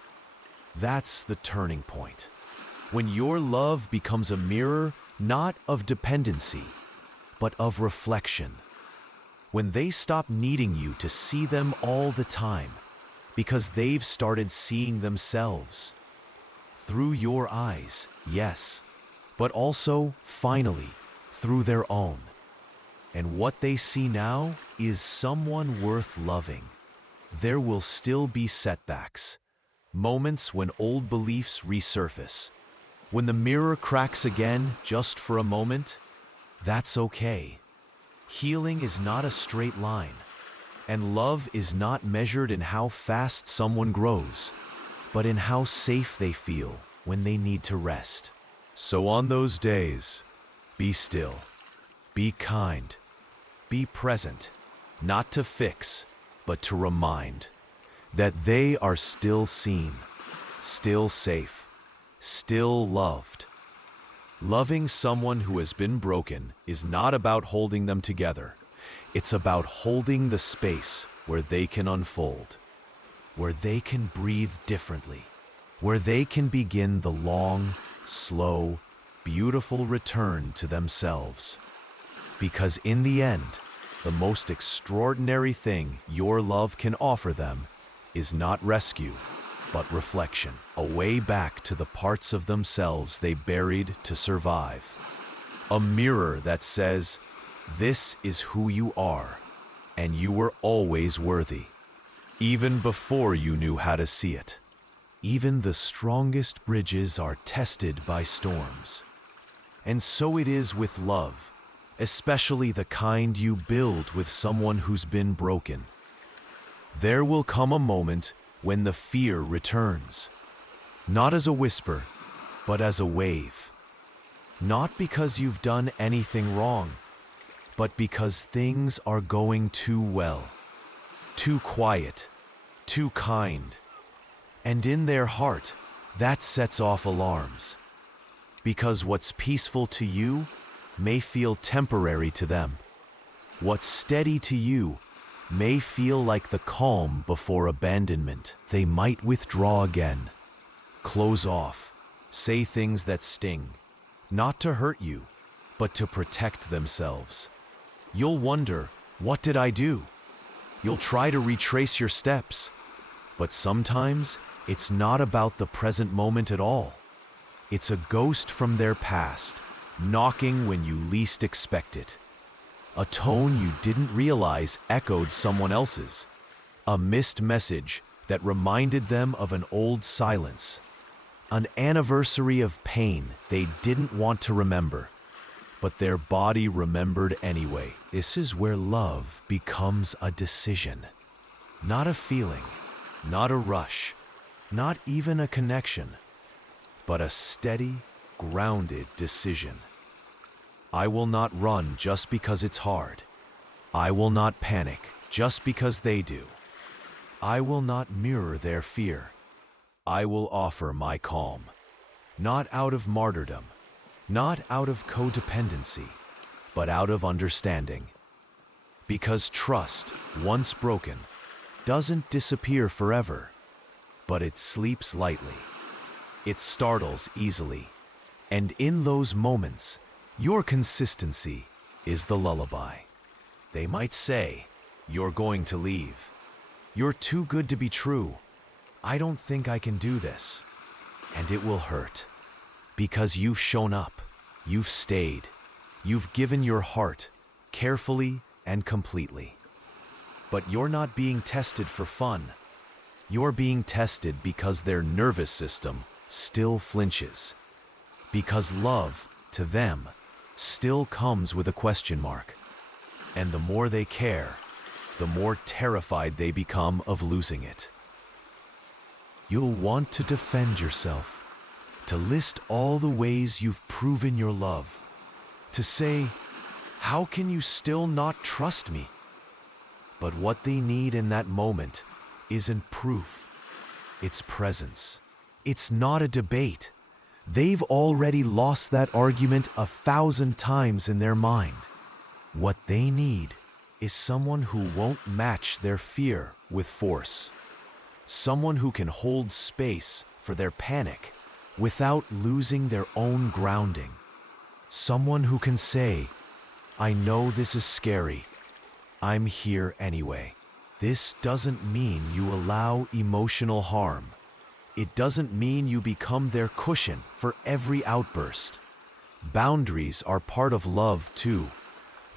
That's the turning point. When your love becomes a mirror, not of dependency, but of reflection. When they stop needing you to see them all the time, because they've started seeing themselves. Through your eyes, yes, but also, finally, through their own. And what they see now is someone worth loving. There will still be setbacks, moments when old beliefs resurface, when the mirror cracks again just for a moment. That's okay. Healing is not a straight line, and love is not measured in how fast someone grows, but in how safe they feel when they need to rest. So on those days, be still, be kind, be present, not to fix, but to remind that they are still seen, still safe, still loved. Loving someone who has been broken is not about holding them together. It's about holding the space where they can unfold, where they can breathe differently, where they can begin the long, slow, beautiful return to themselves. Because in the end, the most extraordinary thing your love can offer them is not rescue, but reflection, a way back to the parts of themselves they buried to survive. A mirror that says, "This is who you are, and you were always worthy," even before you knew how to see it. Even the strongest bridges are tested by storms. And so it is with love, especially the kind you build with someone who's been broken. There will come a moment when the fear returns, not as a whisper, but as a wave. Not because you've done anything wrong, but because things are going too well, too quiet, too kind. And in their heart, that sets off alarms. Because what's peaceful to you may feel temporary to them. What's steady to you may feel like the calm before abandonment. They might withdraw again, close off, say things that sting, not to hurt you, but to protect themselves. You'll wonder, what did I do? You'll try to retrace your steps, but sometimes it's not about the present moment at all. It's a ghost from their past, knocking when you least expect it. A tone you didn't realize echoed someone else's. A missed message that reminded them of an old silence. An anniversary of pain they didn't want to remember, but their body remembered anyway. This is where love becomes a decision. Not a feeling, not a rush, not even a connection, but a steady, grounded decision. I will not run just because it's hard. I will not panic just because they do. I will not mirror their fear. I will offer my calm, not out of martyrdom, not out of codependency, but out of understanding. Because trust, once broken, doesn't disappear forever, but it sleeps lightly. It startles easily, and in those moments, your consistency is the lullaby. They might say, "You're going to leave," You're too good to be true. I don't think I can do this. And it will hurt. Because you've shown up. You've stayed. You've given your heart, carefully and completely. But you're not being tested for fun. You're being tested because their nervous system still flinches. Because love, to them, still comes with a question mark. And the more they care, the more terrified they become of losing it. You'll want to defend yourself, to list all the ways you've proven your love, to say, how can you still not trust me? But what they need in that moment isn't proof. It's presence. It's not a debate. They've already lost that argument 1,000 times in their mind. What they need is someone who won't match their fear with force. Someone who can hold space for their panic without losing their own grounding. Someone who can say, I know this is scary. I'm here anyway. This doesn't mean you allow emotional harm. It doesn't mean you become their cushion for every outburst. Boundaries are part of love too.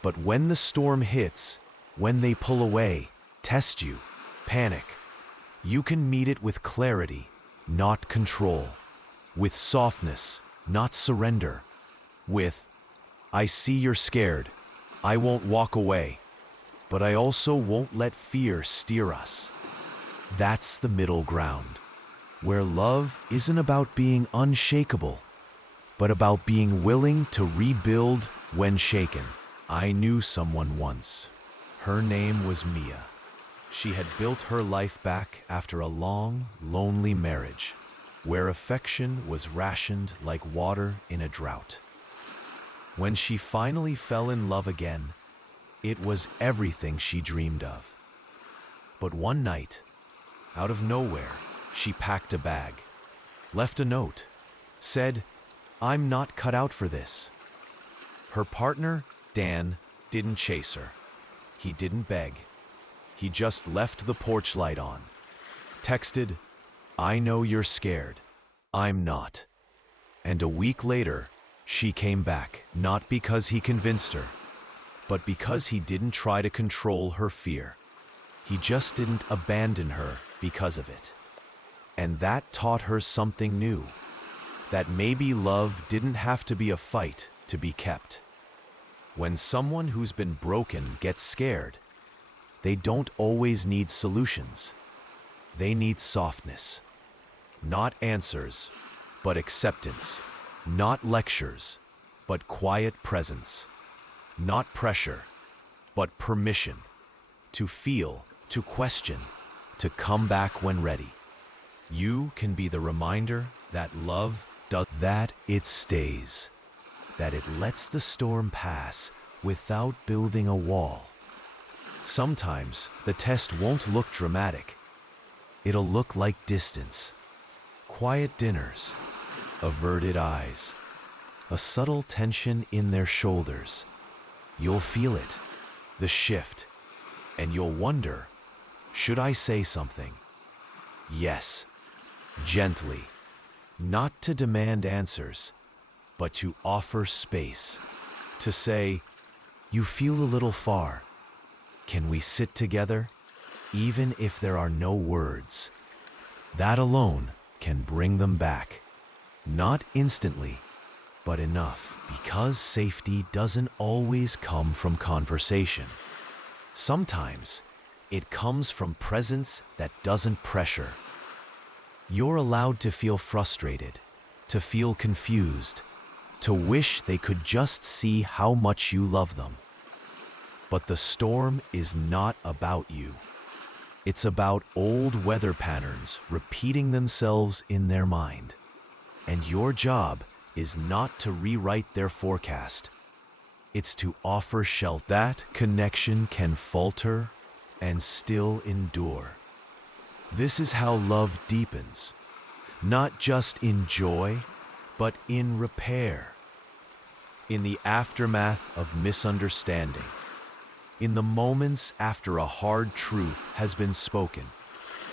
But when the storm hits, when they pull away, test you, panic, you can meet it with clarity, not control. With softness, not surrender. With, I see you're scared. I won't walk away. But I also won't let fear steer us. That's the middle ground, where love isn't about being unshakable, but about being willing to rebuild when shaken. I knew someone once. Her name was Mia. She had built her life back after a long, lonely marriage, where affection was rationed like water in a drought. When she finally fell in love again, it was everything she dreamed of. But one night, out of nowhere, she packed a bag, left a note, said, I'm not cut out for this. Her partner, Dan, didn't chase her. He didn't beg. He just left the porch light on. Texted, I know you're scared. I'm not. And a week later, she came back, not because he convinced her, but because he didn't try to control her fear. He just didn't abandon her because of it. And that taught her something new, that maybe love didn't have to be a fight to be kept. When someone who's been broken gets scared, they don't always need solutions. They need softness. Not answers, but acceptance. Not lectures, but quiet presence. Not pressure, but permission. To feel, to question, to come back when ready. You can be the reminder that love does, that it stays, that it lets the storm pass without building a wall. Sometimes the test won't look dramatic. It'll look like distance, quiet dinners, averted eyes, a subtle tension in their shoulders. You'll feel it, the shift, and you'll wonder, should I say something? Yes, gently, not to demand answers, but to offer space, to say, you feel a little far. Can we sit together, even if there are no words? That alone can bring them back. Not instantly, but enough, because safety doesn't always come from conversation. Sometimes it comes from presence that doesn't pressure. You're allowed to feel frustrated, to feel confused, to wish they could just see how much you love them. But the storm is not about you. It's about old weather patterns repeating themselves in their mind. And your job is not to rewrite their forecast. It's to offer shelter. That connection can falter and still endure. This is how love deepens, not just in joy, but in repair. In the aftermath of misunderstanding, in the moments after a hard truth has been spoken,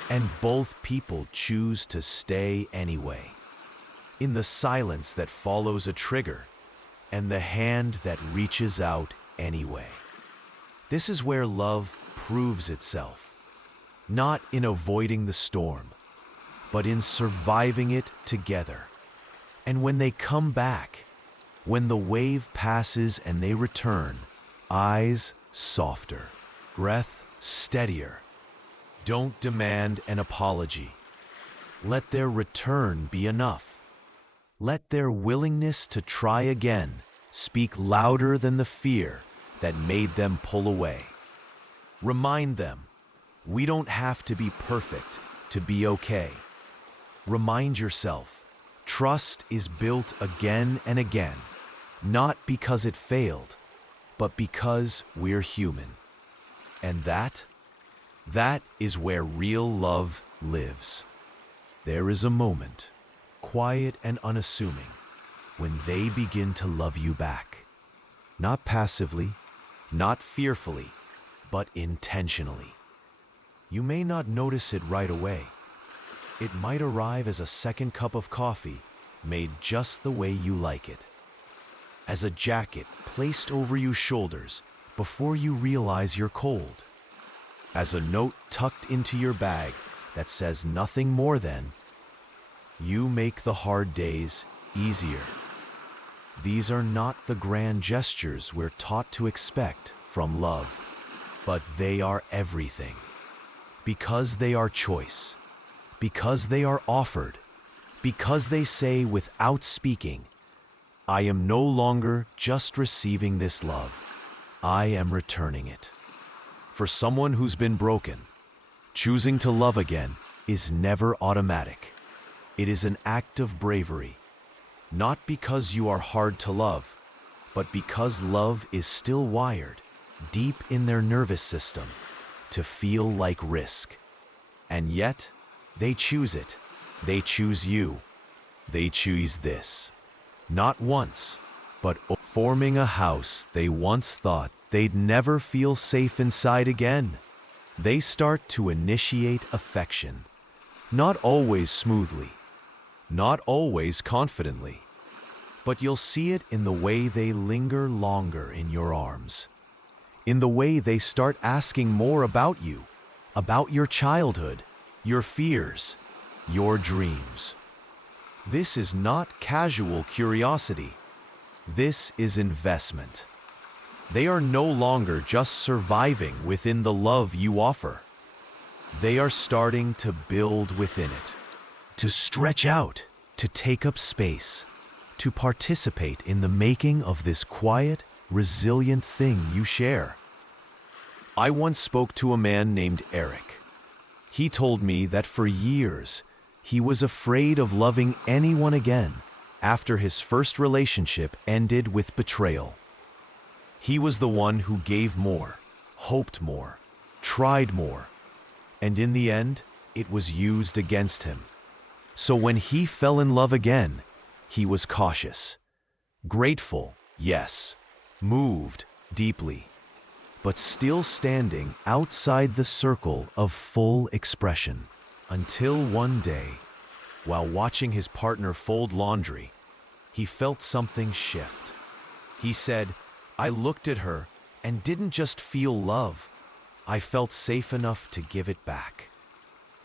and both people choose to stay anyway. In the silence that follows a trigger, and the hand that reaches out anyway. This is where love proves itself, not in avoiding the storm, but in surviving it together. And when they come back, when the wave passes and they return, eyes softer, breath steadier. Don't demand an apology. Let their return be enough. Let their willingness to try again speak louder than the fear that made them pull away. Remind them, we don't have to be perfect to be okay. Remind yourself, trust is built again and again, not because it failed, but because we're human. And that is where real love lives. There is a moment, quiet and unassuming, when they begin to love you back. Not passively, not fearfully, but intentionally. You may not notice it right away. It might arrive as a second cup of coffee, made just the way you like it. As a jacket placed over your shoulders before you realize you're cold. As a note tucked into your bag that says nothing more than, you make the hard days easier. These are not the grand gestures we're taught to expect from love, but they are everything. Because they are choice, because they are offered, because they say without speaking, I am no longer just receiving this love, I am returning it. For someone who's been broken, choosing to love again is never automatic. It is an act of bravery, not because you are hard to love, but because love is still wired deep in their nervous system to feel like risk. And yet, they choose it. They choose you. They choose this. Not once, but forming a house they once thought they'd never feel safe inside again. They start to initiate affection, not always smoothly, not always confidently, but you'll see it in the way they linger longer in your arms, in the way they start asking more about you, about your childhood, your fears, your dreams. This is not casual curiosity. This is investment. They are no longer just surviving within the love you offer. They are starting to build within it, to stretch out, to take up space, to participate in the making of this quiet, resilient thing you share. I once spoke to a man named Eric. He told me that for years, he was afraid of loving anyone again after his first relationship ended with betrayal. He was the one who gave more, hoped more, tried more, and in the end, it was used against him. So when he fell in love again, he was cautious. Grateful, yes. Moved deeply, but still standing outside the circle of full expression. Until one day, while watching his partner fold laundry, he felt something shift. He said, I looked at her and didn't just feel love. I felt safe enough to give it back.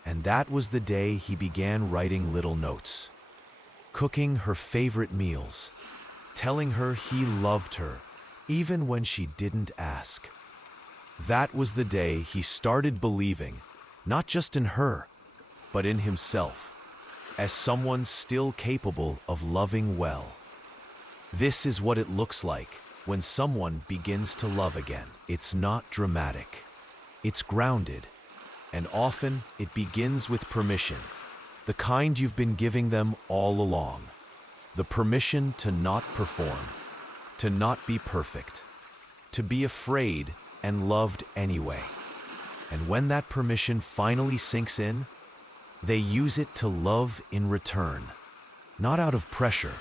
And that was the day he began writing little notes, cooking her favorite meals, telling her he loved her, even when she didn't ask. That was the day he started believing, not just in her, but in himself, as someone still capable of loving well. This is what it looks like when someone begins to love again. It's not dramatic. It's grounded, and often it begins with permission, the kind you've been giving them all along. The permission to not perform, to not be perfect, to be afraid and loved anyway. And when that permission finally sinks in, they use it to love in return, not out of pressure,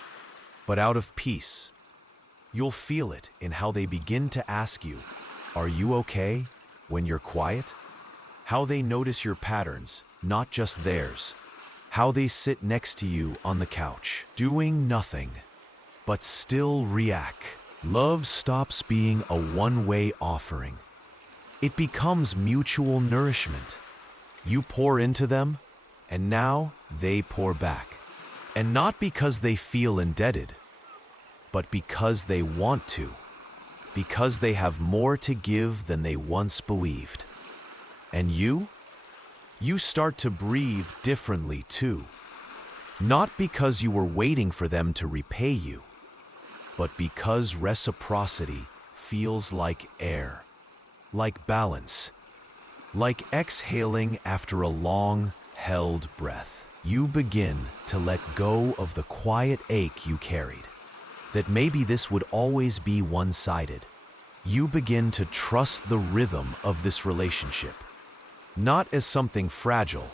but out of peace. You'll feel it in how they begin to ask you, Are you okay when you're quiet? How they notice your patterns, not just theirs. How they sit next to you on the couch, doing nothing, but still react. Love stops being a one-way offering. It becomes mutual nourishment. You pour into them, and now they pour back. And not because they feel indebted, but because they want to. Because they have more to give than they once believed. And you start to breathe differently too. Not because you were waiting for them to repay you, but because reciprocity feels like air, like balance, like exhaling after a long held breath. You begin to let go of the quiet ache you carried, that maybe this would always be one-sided. You begin to trust the rhythm of this relationship, not as something fragile,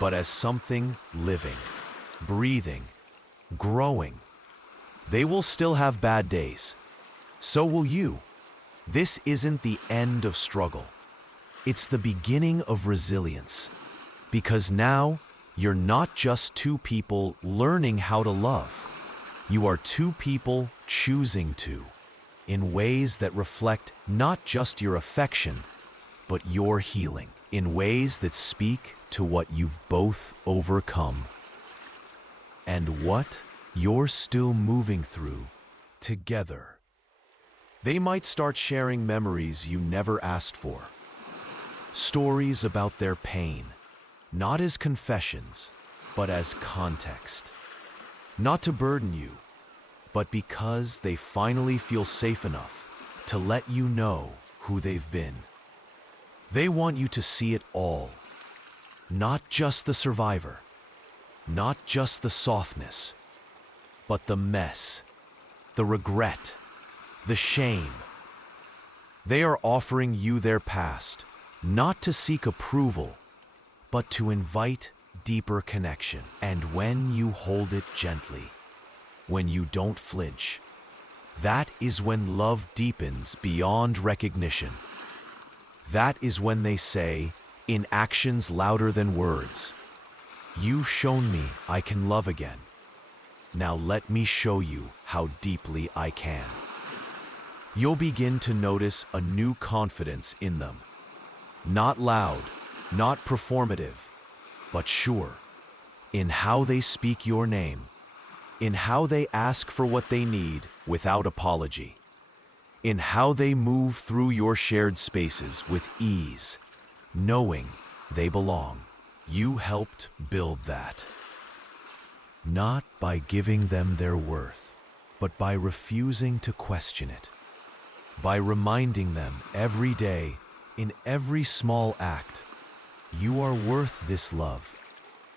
but as something living, breathing, growing. They will still have bad days. So will you. This isn't the end of struggle. It's the beginning of resilience. Because now, you're not just two people learning how to love. You are two people choosing to, in ways that reflect not just your affection, but your healing, in ways that speak to what you've both overcome, and what you're still moving through together. They might start sharing memories you never asked for, stories about their pain, not as confessions, but as context. Not to burden you, but because they finally feel safe enough to let you know who they've been. They want you to see it all, not just the survivor, not just the softness, but the mess, the regret, the shame. They are offering you their past, not to seek approval, but to invite deeper connection. And when you hold it gently, when you don't flinch, that is when love deepens beyond recognition. That is when they say, in actions louder than words, "You've shown me I can love again. Now let me show you how deeply I can." You'll begin to notice a new confidence in them. Not loud, not performative, but sure, in how they speak your name, in how they ask for what they need without apology, in how they move through your shared spaces with ease, knowing they belong. You helped build that. Not by giving them their worth, but by refusing to question it, by reminding them every day, in every small act, you are worth this love,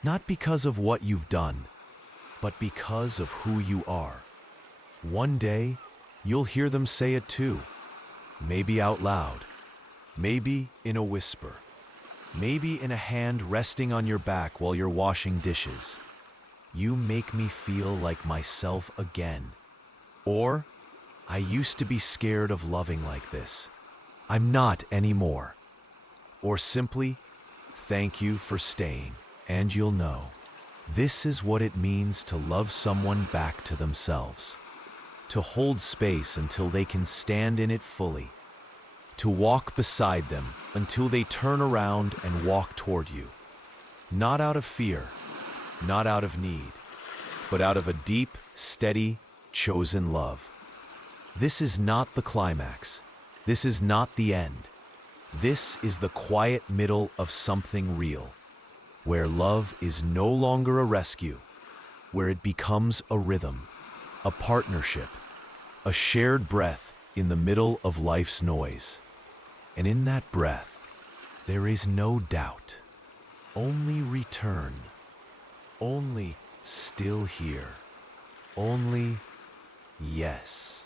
not because of what you've done, but because of who you are. One day, you'll hear them say it too, maybe out loud, maybe in a whisper, maybe in a hand resting on your back while you're washing dishes. You make me feel like myself again. Or, I used to be scared of loving like this. I'm not anymore. Or simply, thank you for staying. And you'll know, this is what it means to love someone back to themselves. To hold space until they can stand in it fully. To walk beside them until they turn around and walk toward you. Not out of fear, not out of need, but out of a deep, steady, chosen love. This is not the climax. This is not the end. This is the quiet middle of something real, where love is no longer a rescue, where it becomes a rhythm, a partnership, a shared breath in the middle of life's noise. And in that breath, there is no doubt, only return, only still here, only yes.